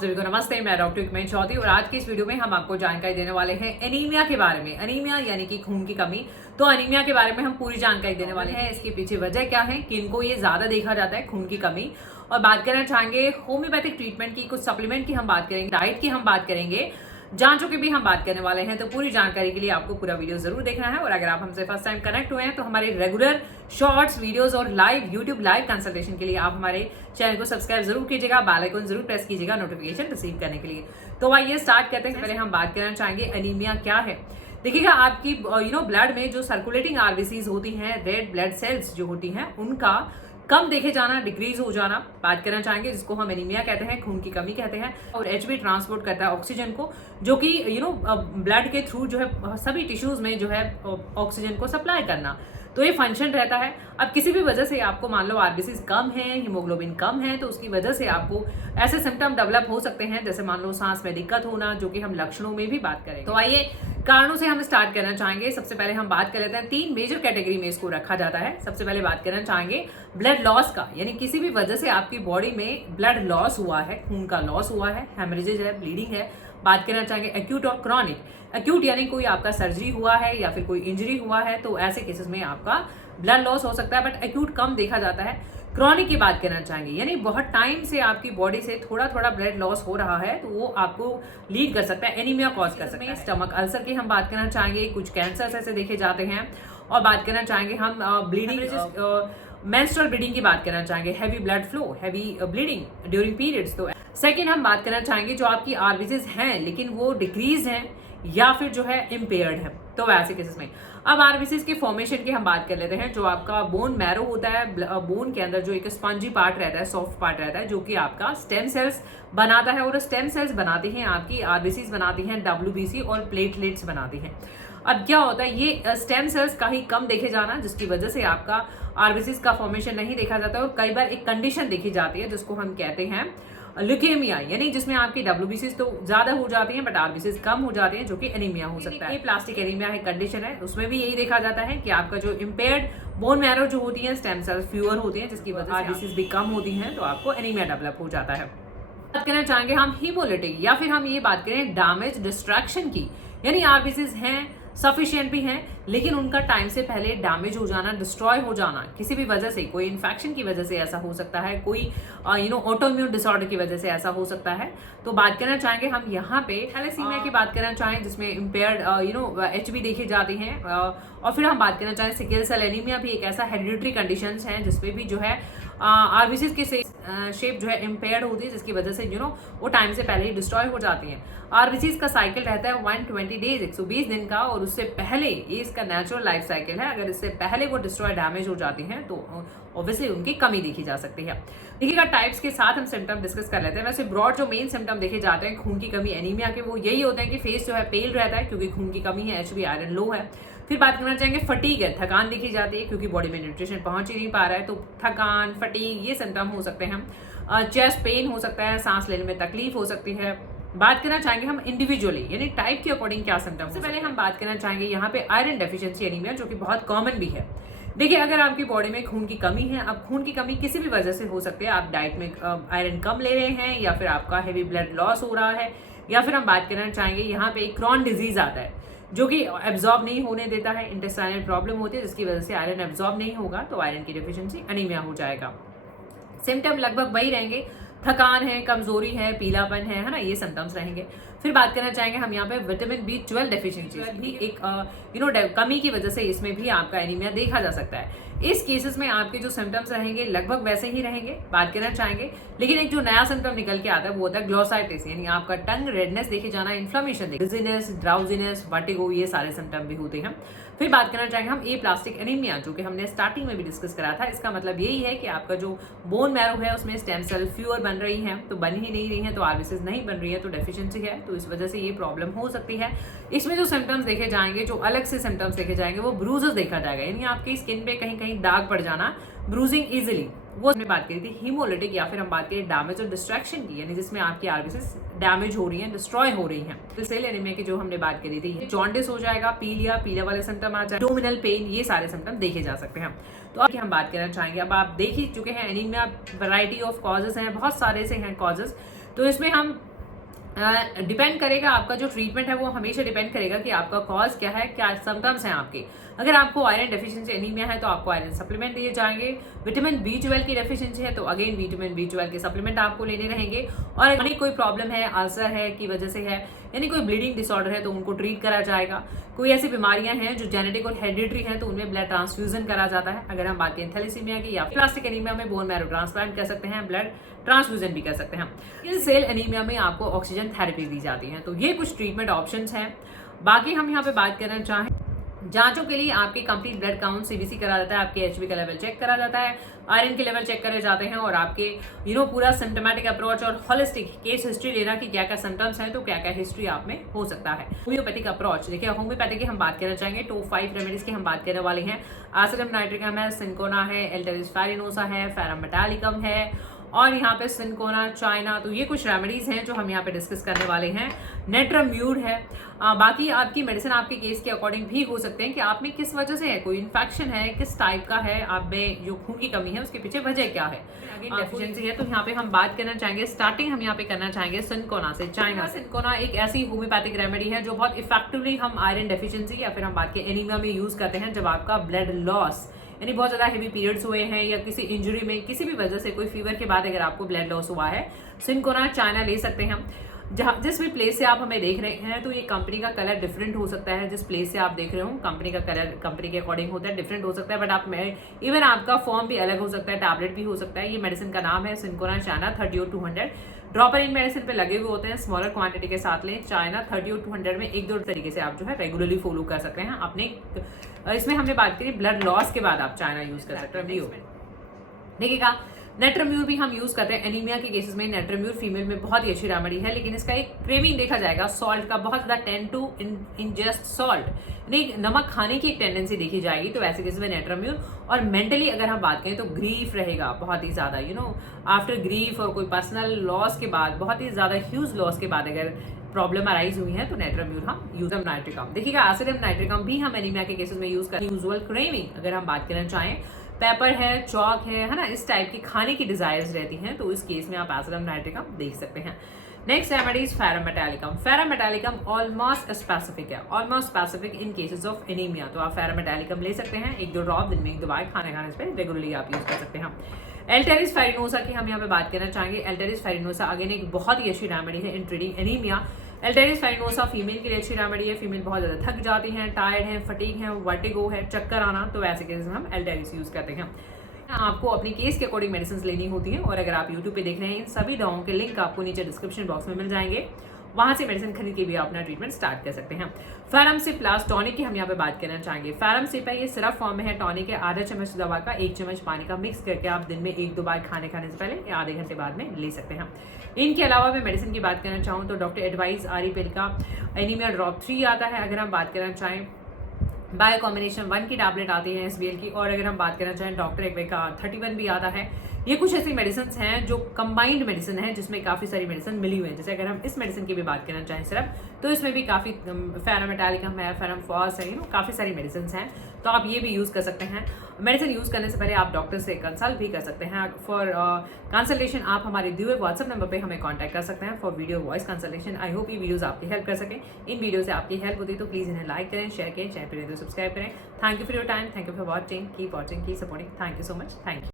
सभी को नमस्ते। मैं डॉक्टर हिकमत चौधरी और आज की इस वीडियो में हम आपको जानकारी देने वाले हैं एनीमिया के बारे में। एनीमिया यानी कि खून की कमी। तो एनीमिया के बारे में हम पूरी जानकारी देने वाले हैं। इसके पीछे वजह क्या है, किनको ये ज्यादा देखा जाता है खून की कमी, और बात करना चाहेंगे होम्योपैथिक ट्रीटमेंट की, कुछ सप्लीमेंट की हम बात करेंगे, डाइट की हम बात करेंगे, जांचों की भी हम बात करने वाले हैं। तो पूरी जानकारी के लिए आपको पूरा वीडियो जरूर देखना है। और अगर आप हमसे फर्स्ट टाइम कनेक्ट हुए हैं तो हमारे रेगुलर शॉर्ट्स वीडियोस और लाइव यूट्यूब लाइव कंसल्टेशन के लिए आप हमारे चैनल को सब्सक्राइब जरूर कीजिएगा, बेल आइकन जरूर प्रेस कीजिएगा नोटिफिकेशन रिसीव करने के लिए। तो आइए स्टार्ट करते हैं। पहले हम बात करना चाहेंगे एनीमिया क्या है। देखिएगा, आपकी ब्लड में जो सर्कुलेटिंग आरबीसीज होती हैं, रेड ब्लड सेल्स जो होती हैं, उनका कम देखे जाना, डिक्रीज हो जाना बात करना चाहेंगे, जिसको हम एनीमिया कहते हैं, खून की कमी कहते हैं। और एचबी ट्रांसपोर्ट करता है ऑक्सीजन को, जो कि ब्लड के थ्रू जो है सभी टिश्यूज में जो है ऑक्सीजन को सप्लाई करना, तो ये फंक्शन रहता है। अब किसी भी वजह से आपको मान लो आरबीसी कम है, हीमोग्लोबिन कम है, तो उसकी वजह से आपको ऐसे सिम्टम डेवलप हो सकते हैं, जैसे मान लो सांस में दिक्कत होना, जो कि हम लक्षणों में भी बात करेंगे। तो आइए कारणों से हम स्टार्ट करना चाहेंगे। सबसे पहले हम बात कर लेते हैं, 3 मेजर कैटेगरी में इसको रखा जाता है। सबसे पहले बात करना चाहेंगे ब्लड लॉस का, यानी किसी भी वजह से आपकी बॉडी में ब्लड लॉस हुआ है, खून का लॉस हुआ है, हेमरेजेज है, ब्लीडिंग है। बात करना चाहेंगे एक्यूट और क्रॉनिक। एक्यूट यानी कोई आपका सर्जरी हुआ है या फिर कोई इंजरी हुआ है, तो ऐसे केसेस में आपका ब्लड लॉस हो सकता है, बट एक्यूट कम देखा जाता है। क्रॉनिक की बात करना चाहेंगे, यानी बहुत टाइम से आपकी बॉडी से थोड़ा थोड़ा ब्लड लॉस हो रहा है, तो वो आपको लीड कर सकता है, एनीमिया कॉज कर सकता है। स्टमक अल्सर की हम बात करना चाहेंगे, कुछ कैंसर ऐसे देखे जाते हैं। और बात करना चाहेंगे हम ब्लीडिंग, मेंस्ट्रुअल ब्लीडिंग की बात करना चाहेंगे, heavy blood flow, heavy bleeding during periods. तो सेकेंड हम बात करना चाहेंगे जो आपकी आरबीसीज हैं लेकिन वो डिक्रीज हैं या फिर जो है इम्पेयर्ड है, तो वैसे केसेस में। अब आरबीसीज के फॉर्मेशन की हम बात कर लेते हैं। जो आपका बोन मैरो होता है, बोन के अंदर जो एक स्पंजी पार्ट रहता है, सॉफ्ट पार्ट रहता है, जो कि आपका स्टेम सेल्स बनाता है, और स्टेम सेल्स बनाती हैं आपकी आरबीसीज बनाती हैं, डब्ल्यूबीसी और प्लेटलेट्स बनाती हैं। अब क्या होता है, ये स्टेम सेल्स का ही कम देखे जाना, जिसकी वजह से आपका आरबीसीज का फॉर्मेशन नहीं देखा जाता है। और कई बार एक कंडीशन देखी जाती है जिसको हम कहते हैं ल्यूकेमिया, यानी जिसमें आपकी डब्ल्यूबीसीज तो ज्यादा हो जाती हैं बट आरबीसीज कम हो जाती हैं, जो कि एनीमिया हो सकता है। प्लास्टिक एनीमिया है, कंडीशन है, उसमें भी यही देखा जाता है कि आपका जो इम्पेयर्ड बोन मैरो जो होती है, स्टेम सेल्स फ्यूअर होती हैं, जिसकी वजह से आरबीसीज भी कम होती हैं, तो आपको एनीमिया डेवलप हो जाता है। बात करना चाहेंगे हम हीमोलिटिक, या फिर हम ये बात करें डैमेज डिस्ट्रैक्शन की, यानी आरबीसीज हैं, सफिशिएंट भी हैं, लेकिन उनका टाइम से पहले डैमेज हो जाना, डिस्ट्रॉय हो जाना, किसी भी वजह से, कोई इन्फेक्शन की वजह से ऐसा हो सकता है, कोई ऑटोइम्यून डिसऑर्डर की वजह से ऐसा हो सकता है। तो बात करना चाहेंगे हम यहाँ पे थैलेसीमिया की बात करना चाहें, जिसमें इम्पेयर्ड एचबी देखी जाती हैं। और फिर हम बात करना चाहें सिकल सेल एनीमिया भी एक ऐसा हेरिडिटरी कंडीशन है जिसपे भी जो है आरबीसीज की शेप जो है इम्पेयर्ड होती है, जिसकी वजह से वो टाइम से पहले ही डिस्ट्रॉय हो जाती हैं। आरबीसीज का साइकिल रहता है 120 डेज, 120 दिन का, और उससे पहले ये इसका नेचुरल लाइफ साइकिल है। अगर इससे पहले वो डिस्ट्रॉय डैमेज हो जाती हैं तो ऑब्वियसली उनकी कमी देखी जा सकती है। देखिएगा, टाइप्स के साथ हम सिम्टम डिस्कस कर लेते हैं। वैसे ब्रॉड जो मेन सिम्टम देखे जाते हैं खून की कमी एनीमिया के, वो यही होते हैं कि फेस जो है पेल रहता है क्योंकि खून की कमी है, एचबी आयरन लो है। फिर बात करना चाहेंगे फटीग है, थकान देखी जाती है क्योंकि बॉडी में न्यूट्रिशन पहुंच ही नहीं पा रहा है, तो थकान, फटीग, ये सिम्टम हो सकते हैं। चेस्ट पेन हो सकता है, सांस लेने में तकलीफ हो सकती है। बात करना चाहेंगे हम इंडिविजुअली, यानी टाइप के अकॉर्डिंग क्या सिम्टम। सबसे पहले हम बात करना चाहेंगे यहाँ पे आयरन डेफिशिएंसी एनीमिया, जो कि बहुत कॉमन भी है। देखिए, अगर आपकी बॉडी में खून की कमी है, अब खून की कमी किसी भी वजह से हो सकती है, आप डाइट में आयरन कम ले रहे हैं, या फिर आपका हेवी ब्लड लॉस हो रहा है, या फिर हम बात करना चाहेंगे यहाँ पे क्रॉन डिजीज आता है जो कि एब्जॉर्ब नहीं होने देता है, इंटेस्टाइनल प्रॉब्लम होती है, जिसकी वजह से आयरन एब्जॉर्ब नहीं होगा, तो आयरन की डेफिशिएंसी एनीमिया हो जाएगा। सिम्टम लगभग वही रहेंगे, थकान है, कमजोरी है, पीलापन है ना, ये सिम्टम्स रहेंगे। फिर बात करना चाहेंगे हम यहाँ पे विटामिन B12 डेफिशिएंसी भी एक कमी की वजह से इसमें भी आपका एनीमिया देखा जा सकता है। इस केसेस में आपके जो सिम्टम्स रहेंगे लगभग वैसे ही रहेंगे, बात करना चाहेंगे। लेकिन एक जो नया सिम्टम निकल के आता है वो होता है ग्लोसाइटिस, यानी आपका टंग रेडनेस देखे जाना, इन्फ्लेमेशन, डिजीनेस, ड्राउजीनेस, वर्टिगो, ये सारे सिम्टम भी होते हैं। फिर बात करना चाहेंगे हम प्लास्टिक एनीमिया, जो कि हमने स्टार्टिंग में भी डिस्कस करा था। इसका मतलब यही है कि आपका जो बोन मैरो है उसमें स्टेम सेल फ्यूअर बन रही हैं, तो बन ही नहीं रही हैं, तो आरबीसीज नहीं बन रही है, तो डेफिशिएंसी है, तो इस वजह से ये प्रॉब्लम हो सकती है। इसमें जो सिम्टम्स देखे जाएंगे, जो अलग से सिम्टम्स देखे जाएंगे, वो ब्रूजेस देखा जाएगा, यानी आपकी स्किन पे कहीं कहीं दाग पड़ जाना, ब्रूजिंग इजिली, वो हमने बात करी थी। हीमोलिटिक, या फिर हम बात करें डैमेज और डिस्ट्रैक्शन की, यानी जिसमें आपकी आरबीसीज डैमेज हो रही हैं, डिस्ट्रॉय हो रही हैं। सेल एनीमिया की जो हमने बात करी थी, जॉन्डिस हो जाएगा, पीलिया वाले सिम्टम आ जाए, एब्डोमिनल पेन, ये सारे सिम्टम देखे जा सकते हैं। तो अब हम बात करना चाहेंगे, अब आप देख ही चुके हैं एनीमिया वैरायटी ऑफ कॉजेज हैं, बहुत सारे से हैं कॉजेज, तो इसमें हम डिपेंड करेगा आपका जो ट्रीटमेंट है, वो हमेशा डिपेंड करेगा कि आपका कॉज क्या है, क्या सिम्टम्स हैं आपके। अगर आपको आयरन डेफिशिएंसी एनीमिया है तो आपको आयरन सप्लीमेंट दिए जाएंगे। विटामिन B12 की डेफिशिएंसी है तो अगेन विटामिन B12 के सप्लीमेंट आपको लेने रहेंगे। और अगर कोई प्रॉब्लम है, अल्सर है की वजह से है, यानी कोई ब्लीडिंग डिसऑर्डर है तो उनको ट्रीट करा जाएगा। कोई ऐसी बीमारियां हैं जो जेनेटिक और हेरिडिटरी हैं तो उनमें ब्लड ट्रांसफ्यूजन करा जाता है। अगर हम बात करें थैलेसीमिया की या प्लास्टिक एनीमिया में बोन मैरो ट्रांसप्लांट कर सकते हैं, ब्लड ट्रांसफ्यूजन भी कर सकते हैं। इस सेल एनीमिया में आपको ऑक्सीजन थेरेपी दी जाती है। तो ये कुछ ट्रीटमेंट ऑप्शंस हैं। बाकी हम यहाँ पे बात करना चाहें, जांचों के लिए आपके कंप्लीट ब्लड काउंट CBC करा जाता है, आपके HB का लेवल चेक करा जाता है, आयरन के लेवल चेक करे जाते हैं और आपके पूरा सिम्टोमेटिक अप्रोच और होलिस्टिक केस हिस्ट्री लेना कि क्या क्या सिम्टम्स हैं तो क्या क्या हिस्ट्री आप में हो सकता है। होम्योपैथिक अप्रोच देखिए, होम्योपैथिक की हम बात करना चाहेंगे। टॉप 5 रेमेडीज की हम बात करने वाले हैं। एसिडम नाइट्रिकम है, सिंकोना है, एल्टेरिस फेरिनोसा है, फेरम मेटालिकम है और यहाँ पे सिंकोना, चाइना। तो ये कुछ रेमेडीज हैं जो हम यहाँ पे डिस्कस करने वाले हैं। नेट्राम्यूर है। बाकी आपकी मेडिसिन आपके केस के अकॉर्डिंग भी हो सकते हैं कि आप में किस वजह से है, कोई इन्फेक्शन है, किस टाइप का है, आप में जो खून की कमी है उसके पीछे वजह क्या है, डेफिशिएंसी है। तो यहाँ पे हम बात करना चाहेंगे, स्टार्टिंग हम यहाँ पे करना चाहेंगे सिंकोना से। चाइना सिंकोना एक ऐसी होम्योपैथिक रेमेडी है जो बहुत इफेक्टिवली हम आयरन डेफिशिएंसी या फिर हम बात के एनीमिया में यूज करते हैं। जब आपका ब्लड लॉस यानी बहुत ज्यादा हेवी पीरियड्स हुए हैं या किसी इंजरी में किसी भी वजह से कोई फीवर के बाद अगर आपको ब्लड लॉस हुआ है, सिंकोना चाइना ले सकते हैं हम। जहाँ जिस भी प्लेस से आप हमें देख रहे हैं तो ये कंपनी का कलर डिफरेंट हो सकता है। जिस प्लेस से आप देख रहे हो कंपनी का कलर कंपनी के अकॉर्डिंग होता है, डिफरेंट हो सकता है, बट आप इवन आपका फॉर्म भी अलग हो सकता है, टैबलेट भी हो सकता है। ये मेडिसिन का नाम है सिंकोना चाइना 30-200 ड्रॉपर इन मेडिसिन पे लगे हुए होते हैं। स्मॉलर क्वांटिटी के साथ लें। चाइना 30-200 में 1-2 तरीके से आप जो है रेगुलरली फॉलो कर सकते हैं अपने। इसमें हमने बात करी ब्लड लॉस के बाद आप चाइना यूज कर सकते हैं। देखिएगा, नेट्राम्यूर भी हम यूज करते हैं एनीमिया के केसेस में। नेट्राम्यूर फीमेल में बहुत ही अच्छी रेमेडी है, लेकिन इसका एक क्रेविंग देखा जाएगा सॉल्ट का, बहुत ज्यादा टेंड टू इंजेस्ट सॉल्ट, नहीं नमक खाने की एक टेंडेंसी देखी जाएगी। तो ऐसे केसेस में नेट्राम्यूर। और मेंटली अगर हम बात करें तो ग्रीफ रहेगा बहुत ही ज्यादा, आफ्टर ग्रीफ और कोई पर्सनल लॉस के बाद, बहुत ही ज्यादा ह्यूज लॉस के बाद अगर प्रॉब्लम अराइज हुई है तो नेट्राम्यूर हम यूजम नाइट्रिकम। देखिएगा, एसिडम नाइट्रिकम भी हम एनीमिया के केसेस में यूज करते हैं। यूजुअल क्रेविंग अगर हम बात करना चाहें, पेपर है, चौक है ना, इस टाइप की खाने की डिजायर्स रहती हैं तो इस केस में आप एसिडम नाइट्रिकम देख सकते हैं। Next remedy is ferrum metallicum. Ferrum metallicum almost specific है, almost specific in cases of anaemia. तो आप फेरम मेटालिकम ले सकते हैं 1-2 ड्रॉप दिन में 1 दवाई खाने से रेगुलरली आप यूज कर सकते हैं। एल्टेरिस फेरिनोसा की हम यहाँ पे बात करना चाहेंगे। एल्टेरिस फेरिनोसा अगेन एक बहुत ही अच्छी रेमेडी है in treating anaemia. Aletris farinosa female के लिए अच्छी रेमेडी है। फीमेल बहुत ज्यादा थक जाती हैं, टायर्ड हैं, फटीग है, वर्टिगो है, चक्कर आना, तो ऐसे केसेस में हम एल्टेरिस यूज करते हैं। आपको अपने केस के अकॉर्डिंग मेडिसिन लेनी होती है। और अगर आप यूट्यूब पे देख रहे हैं, इन सभी दवाओं के लिंक आपको नीचे डिस्क्रिप्शन बॉक्स में मिल जाएंगे, वहां से मेडिसिन खरीद के भी आप अपना ट्रीटमेंट स्टार्ट कर सकते हैं। फेरम सिप प्लस टॉनिक की हम यहाँ पे बात करना चाहेंगे। फेरम सिप है, ये सिरप फॉर्म में है। टॉनिक है, आधा चम्मच दवा का 1 चम्मच पानी का मिक्स करके आप दिन में 1-2 बार खाने से पहले या आधे घंटे बाद में ले सकते हैं। इनके अलावा मैं मेडिसिन की बात करना चाहूँ तो डॉक्टर एडवाइस आरी पिल का एनीमिया ड्रॉप 3 आता है। अगर हम बात करना चाहें, बायो कॉम्बिनेशन 1 की टैबलेट आती है SBL की। और अगर हम बात करना चाहें डॉक्टर एक्वे का 31 भी आता है। ये कुछ ऐसी मेडिसिन हैं जो कंबाइंड मेडिसिन है जिसमें काफी सारी मेडिसिन मिली हुई है। जैसे अगर हम इस मेडिसिन की भी बात करना चाहें सिर्फ, तो इसमें भी काफी फेरम मेटालिकम है, फेरम फॉस है, काफी सारी मेडिसिन हैं, तो आप ये भी यूज कर सकते हैं। मेडिसिन यूज करने से पहले आप डॉक्टर से कंसल्ट भी कर सकते हैं। फॉर कंसल्टेशन आप हमारे दिए हुए व्हाट्सएप नंबर पे हमें कांटेक्ट कर सकते हैं for video voice consultation. I hope ये वीडियोस आपकी हेल्प कर सके। इन वीडियो से आपकी हेल्प होती है तो प्लीज इन्हें लाइक करें, शेयर करें, चैनल पर सब्सक्राइब करें। Thank you for your time, thank you for watching, keep watching, keep supporting. Thank you so much, thank you.